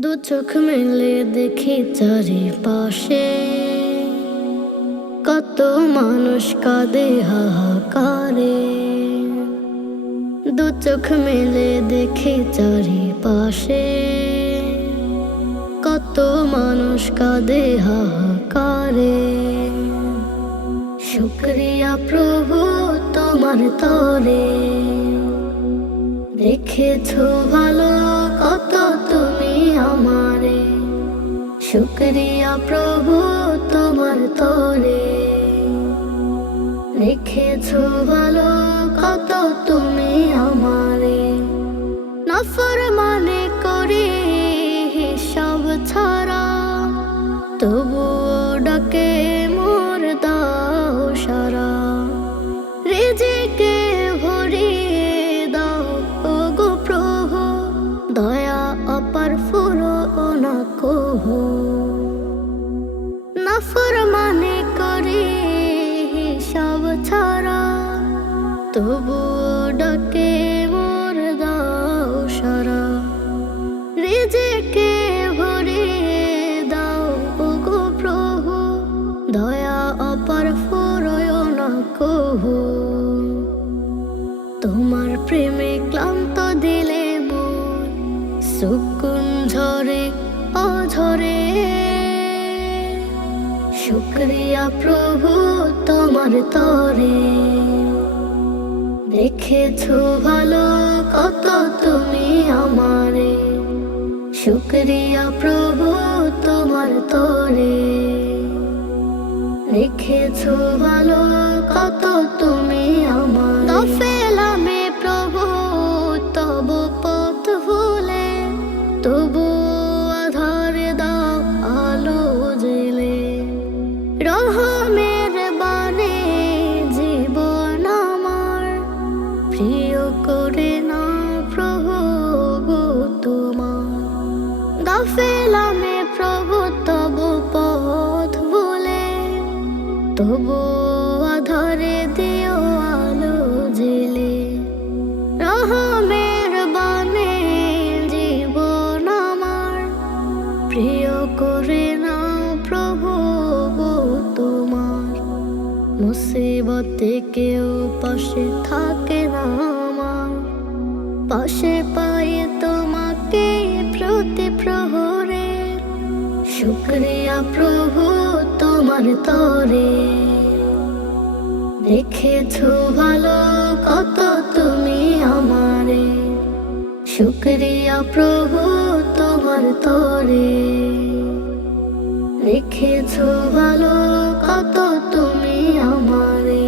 দু চোখ মেলে দেখি চারিপাশে। কত মানুষ কাঁদে হাহাকারে। দু চোখ মেলে দেখি চারিপাশে। কত মানুষ কাঁদে হাহাকারে। শুক্রিয়া প্রভু তোমার তরে। রেখেছো শুক্রিয়া প্রভু তোমার তোরে। রেখেছো ভালো কত তুমি আমারে। নফর মানে করি সব ছাড়া। তবুও তবুও ডাকে মোর দাও সারা রিজিকে ভরিয়ে দাও ও গো প্রভু, দয়া অপার ফুরয় না কহু। তোমার প্রেমে ক্লান্ত দিলে মন, সুকুন ঝরে অঝরে। শুক্রিয়া প্রভু তোমার তরে। রেখেছো ভালো কত তুমি আমারে? শুক্রিয়া প্রভু তোমার তোরে। রেখেছো ভালো কত তুমি তবু আধারে দিও আলো জেলে রহমের বানে জীবন আমার। প্রিয় করে না প্রভু তোমার। মুসিবতে কেউ পাশে থাকে না আমার। পাশে পায়ে তোমাকে প্রতি প্রহরে। শুক্রিয়া প্রভু তোমার তরে। রেখেছো ভালো কত তুমি আমারে। শুক্রিয়া প্রভু তোমার তরে। রেখেছো ভালো কত তুমি আমারে।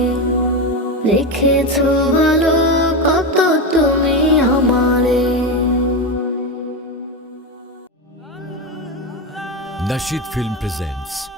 রেখেছো ভালো কত তুমি আমারে। Nashid Film presents